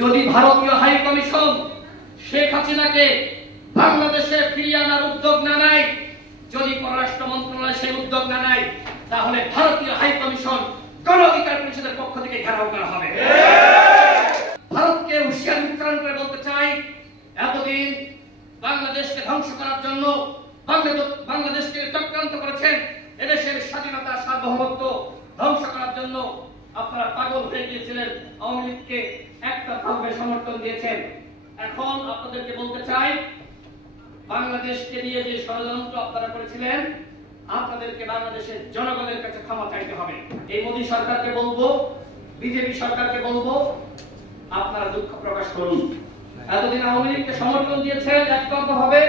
যদি ভারতীয় high commission Sheikh হাসিনাকে বাংলাদেশে ফিরিয়ে আনার উদ্যোগ না নেয়, যদি পররাষ্ট্র মন্ত্রণালয় সেই উদ্যোগ না নেয়, তাহলে ভারতীয় হাই কমিশন গণ অধিকার পরিষদের পক্ষ থেকে ঘেরাও করা হবে। ভারতকে হুঁশিয়ারি উচ্চারণ করে বলতে চাই, এতদিন বাংলাদেশকে ধ্বংস করার জন্য বাংলাদেশকে চক্রান্ত করেছেন, এদেশের স্বাধীনতা সার্বভৌমত্ব ধ্বংস করার জন্য আপনারা পাগল হয়ে গিয়েছিলেন, আওয়ামী লীগকে একটা ভাবে সমর্থন দিয়েছেন। এখন আপনাদেরকে বলতে চাই, বাংলাদেশকে নিয়ে যে ষড়যন্ত্র আপনারা করেছিলেন, আপনাদেরকে বাংলাদেশের জনগণের কাছে ক্ষমা চাইতে হবে। এই মোদী সরকারকে বলবো, বিজেপি সরকারকে বলবো, আপনারা দুঃখ প্রকাশ করুন। এতদিন আওয়ামী লীগকে সমর্থন দিয়েছেন, একতরফাভাবে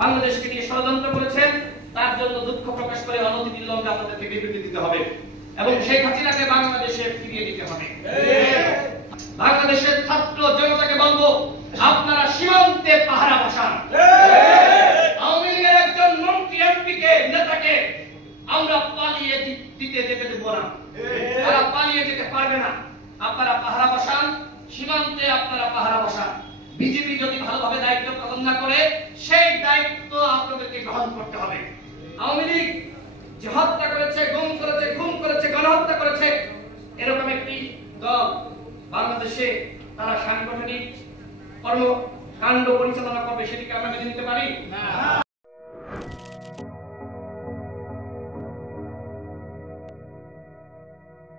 বাংলাদেশকে নিয়ে ষড়যন্ত্র করেছেন, তার জন্য দুঃখ প্রকাশ করে অনতিবিলম্বে আপনাদেরকে বিবৃতি দিতে হবে এবং শেখ হাসিনাকে বাংলাদেশে ফিরিয়ে দিতে হবে। বাংলাদেশের ছাত্র জনতাকে বলবো, আপনারা সীমান্তে পাহারা বসান। আওয়ামী লীগের একজন মন্ত্রী এমপিকে নেতাকে আমরা পালিয়ে দিতে যেতে দেব না, তারা পালিয়ে যেতে পারবে না। আপনারা পাহারা বসান, সীমান্তে আপনারা পাহারা বসান। বিজেপি যদি ভালোভাবে দায়িত্ব পালন না করে, সেই দায়িত্ব আপনাদেরকে গ্রহণ করতে হবে। আওয়ামী লীগ যে হত্যা করেছে, গুম করেছে, খুন করেছে, গণহত্যা করেছে, এরকম একটি দল বাংলাদেশে তারা সাংগঠনিক কর্মকাণ্ড পরিচালনা করবে, সেটিকে আমরা মেনে নিতে পারি না।